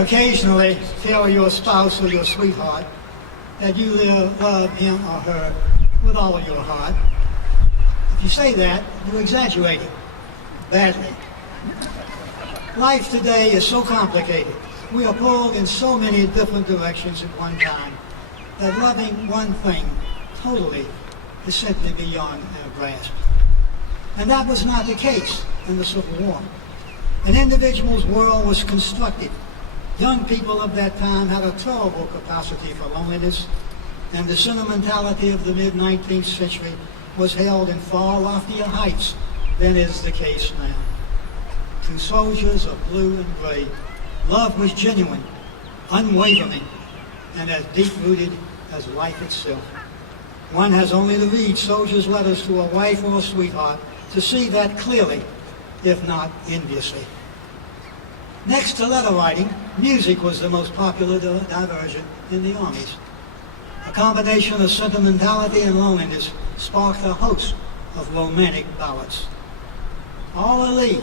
occasionally tell your spouse or your sweetheart that you love him or her with all of your heart. If you say that, you exaggerate it badly. Life today is so complicated. We are pulled in so many different directions at one time that loving one thing totally is simply beyond our grasp. And that was not the case in the Civil War. An individual's world was constructed. Young people of that time had a terrible capacity for loneliness, and the sentimentality of the mid-19th century was held in far loftier heights than is the case now. To soldiers of blue and gray, love was genuine, unwavering, and as deep-rooted as life itself. One has only to read soldiers' letters to a wife or a sweetheart to see that clearly, if not enviously. Next to letter writing, music was the most popular diversion in the armies. A combination of sentimentality and loneliness sparked a host of romantic ballads. Alla Lee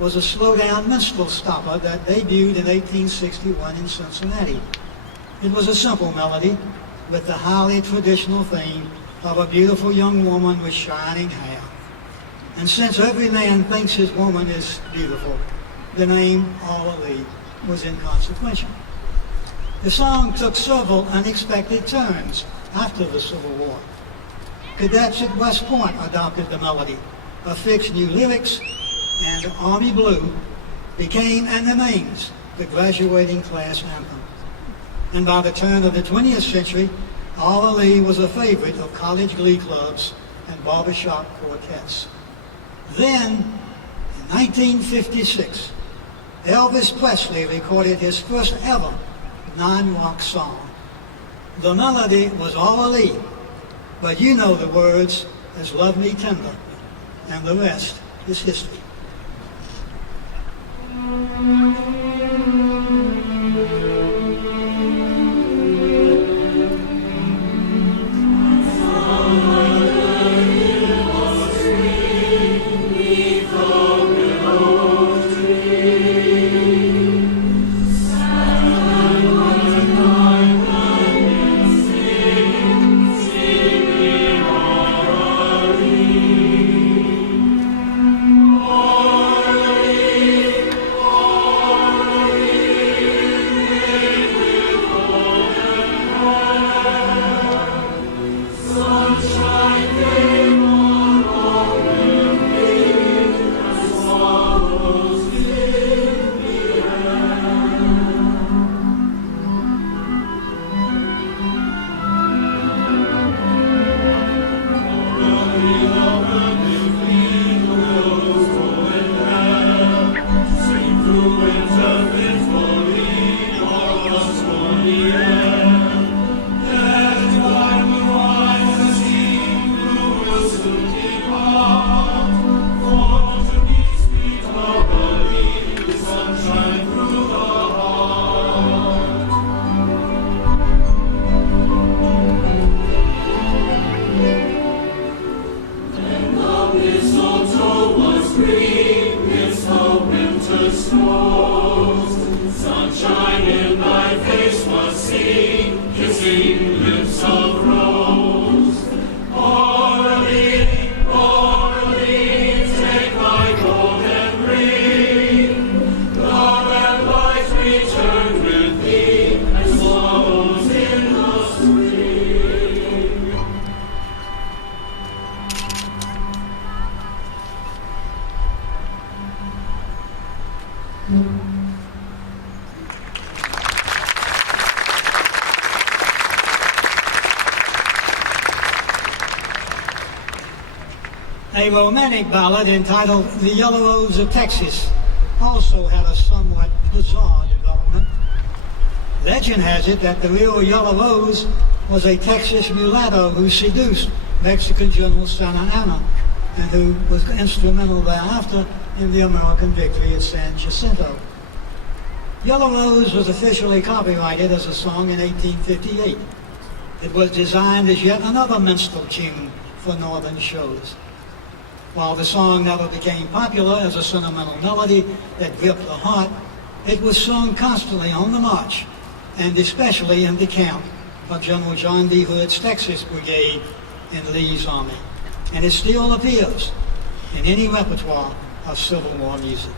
was a slow-down minstrel stopper that debuted in 1861 in Cincinnati. It was a simple melody with the highly traditional theme of a beautiful young woman with shining hair. And since every man thinks his woman is beautiful, the name Alla Lee was inconsequential. The song took several unexpected turns after the Civil War. Cadets at West Point adopted the melody, affixed new lyrics, and Army Blue became and remains the graduating class anthem. And by the turn of the 20th century, Alla Lee was a favorite of college glee clubs and barbershop quartets. Then, in 1956, Elvis Presley recorded his first ever non-rock song. The melody was Alla Lee, but you know the words as Love Me Tender, and the rest is history. A romantic ballad entitled The Yellow Rose of Texas also had a somewhat bizarre development. Legend has it that the real Yellow Rose was a Texas mulatto who seduced Mexican General Santa Anna and who was instrumental thereafter in the American victory at San Jacinto. Yellow Rose was officially copyrighted as a song in 1858. It was designed as yet another minstrel tune for northern shows. While the song never became popular as a sentimental melody that gripped the heart, It was sung constantly on the march, and especially in the camp of General John D. Hood's Texas Brigade in Lee's army. And it still appears in any repertoire of Civil War music.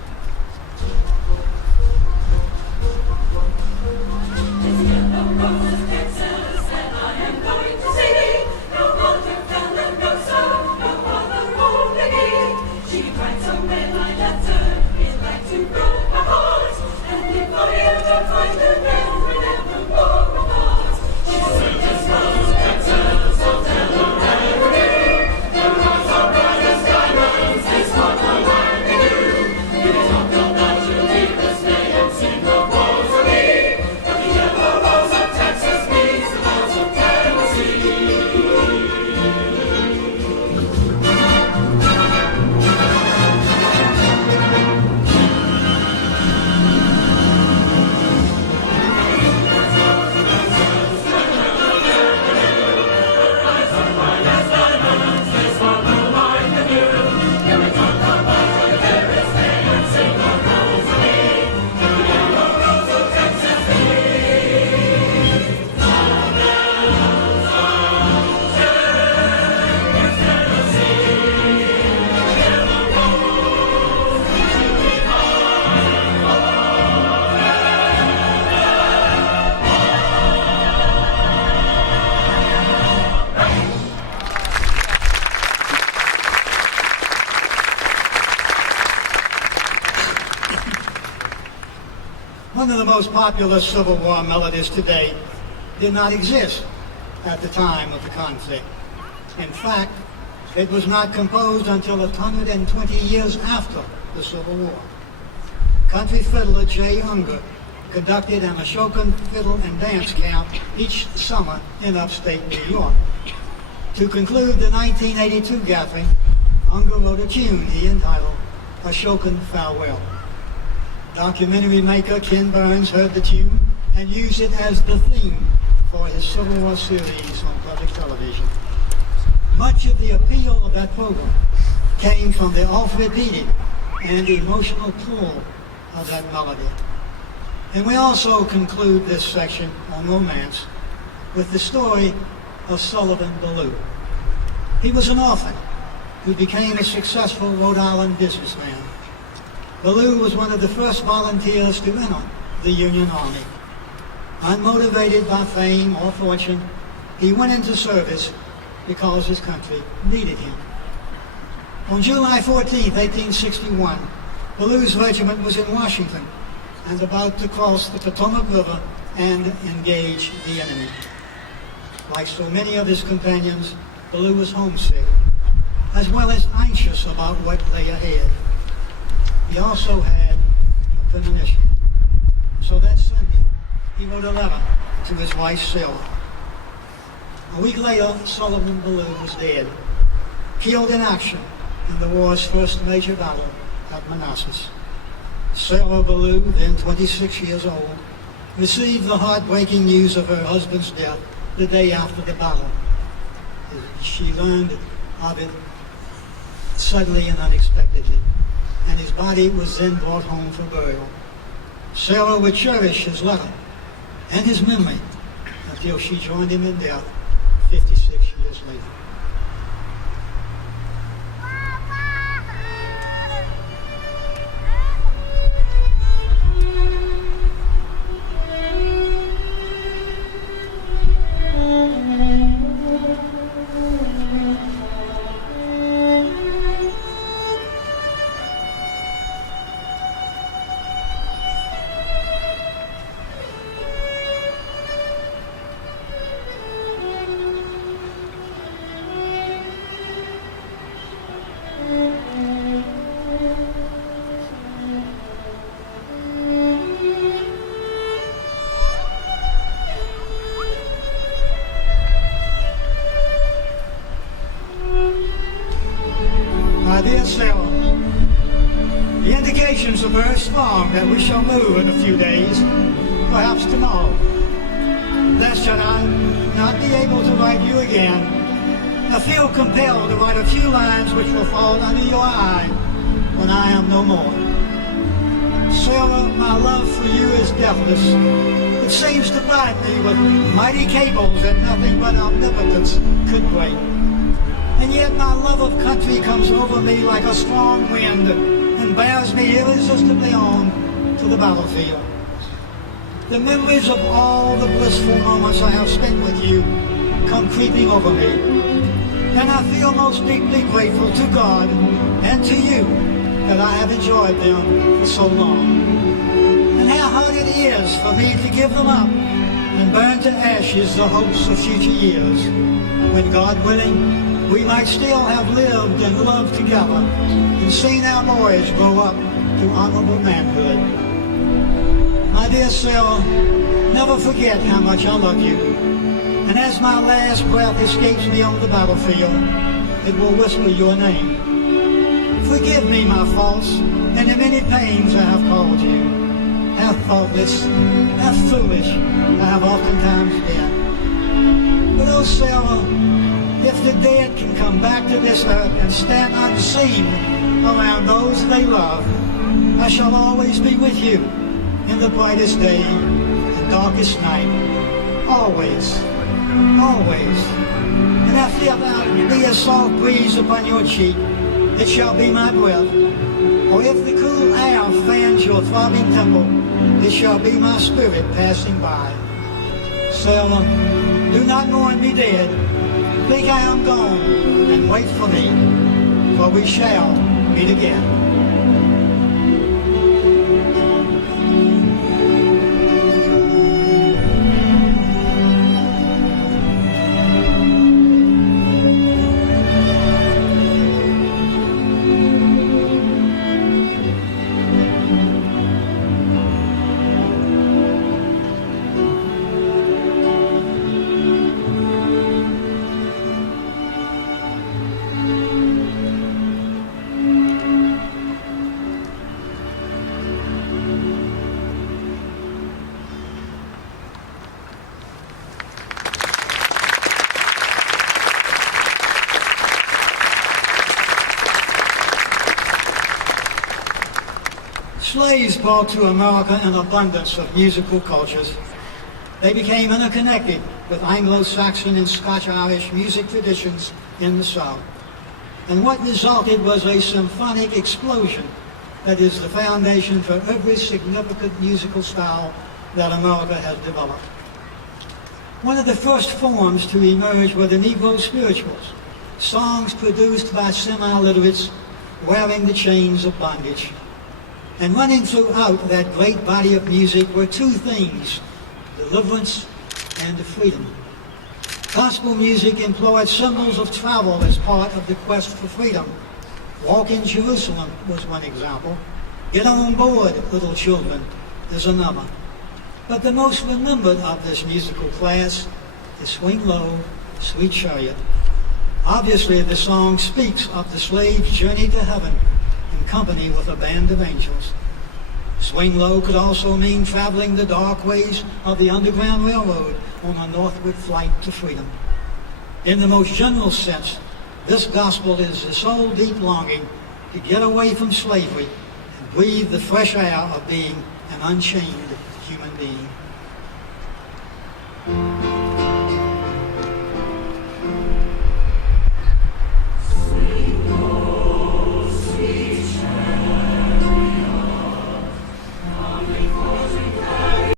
One of the most popular Civil War melodies today did not exist at the time of the conflict. In fact, it was not composed until 120 years after the Civil War. Country fiddler J. Unger conducted an Ashokan fiddle and dance camp each summer in upstate New York. To conclude the 1982 gathering, Unger wrote a tune he entitled Ashokan Farewell. Documentary maker Ken Burns heard the tune and used it as the theme for his Civil War series on public television. Much of the appeal of that program came from the oft-repeated and emotional pull of that melody. And we also conclude this section on romance with the story of Sullivan Ballou. He was an orphan who became a successful Rhode Island businessman. Ballou was one of the first volunteers to enter the Union Army. Unmotivated by fame or fortune, he went into service because his country needed him. On July 14, 1861, Ballou's regiment was in Washington and about to cross the Potomac River and engage the enemy. Like so many of his companions, Ballou was homesick, as well as anxious about what lay ahead. He also had a premonition. So that Sunday, he wrote a letter to his wife, Sarah. A week later, Sullivan Ballou was dead, killed in action in the war's first major battle at Manassas. Sarah Ballou, then 26 years old, received the heartbreaking news of her husband's death the day after the battle. She learned of it suddenly and unexpectedly, and his body was then brought home for burial. Sarah would cherish his letter and his memory until she joined him in death 56 years later. Dear Sarah, the indications are very strong that we shall move in a few days, perhaps tomorrow. Lest should I not be able to write you again, I feel compelled to write a few lines which will fall under your eye when I am no more. Sarah, my love for you is deathless. It seems to bind me with mighty cables that nothing but omnipotence could break. And yet my love of country comes over me like a strong wind and bears me irresistibly on to the battlefield. The memories of all the blissful moments I have spent with you come creeping over me. And I feel most deeply grateful to God and to you that I have enjoyed them for so long. And how hard it is for me to give them up and burn to ashes the hopes of future years, when, God willing, we might still have lived and loved together and seen our boys grow up to honorable manhood. My dear Sarah, never forget how much I love you. And as my last breath escapes me on the battlefield, it will whisper your name. Forgive me my faults and the many pains I have caused you. How thoughtless, how foolish I have oftentimes been. But oh Sarah, if the dead can come back to this earth and stand unseen around those they love, I shall always be with you in the brightest day and darkest night. Always, always. And if there be a soft breeze upon your cheek, it shall be my breath. Or if the cool air fans your throbbing temple, it shall be my spirit passing by. Sarah, do not mourn me dead. Think I am gone, and wait for me, for we shall meet again. Slaves brought to America an abundance of musical cultures. They became interconnected with Anglo-Saxon and Scotch-Irish music traditions in the South. And what resulted was a symphonic explosion that is the foundation for every significant musical style that America has developed. One of the first forms to emerge were the Negro spirituals, songs produced by semi-literates wearing the chains of bondage. And running throughout that great body of music were two things: deliverance and freedom. Gospel music employed symbols of travel as part of the quest for freedom. Walk in Jerusalem was one example. Get on board, little children, is another. But the most remembered of this musical class is Swing Low, Sweet Chariot. Obviously, the song speaks of the slave's journey to heaven in company with a band of angels. Swing Low could also mean traveling the dark ways of the Underground Railroad on a northward flight to freedom. In the most general sense, this gospel is the soul-deep longing to get away from slavery and breathe the fresh air of being an unchained human being.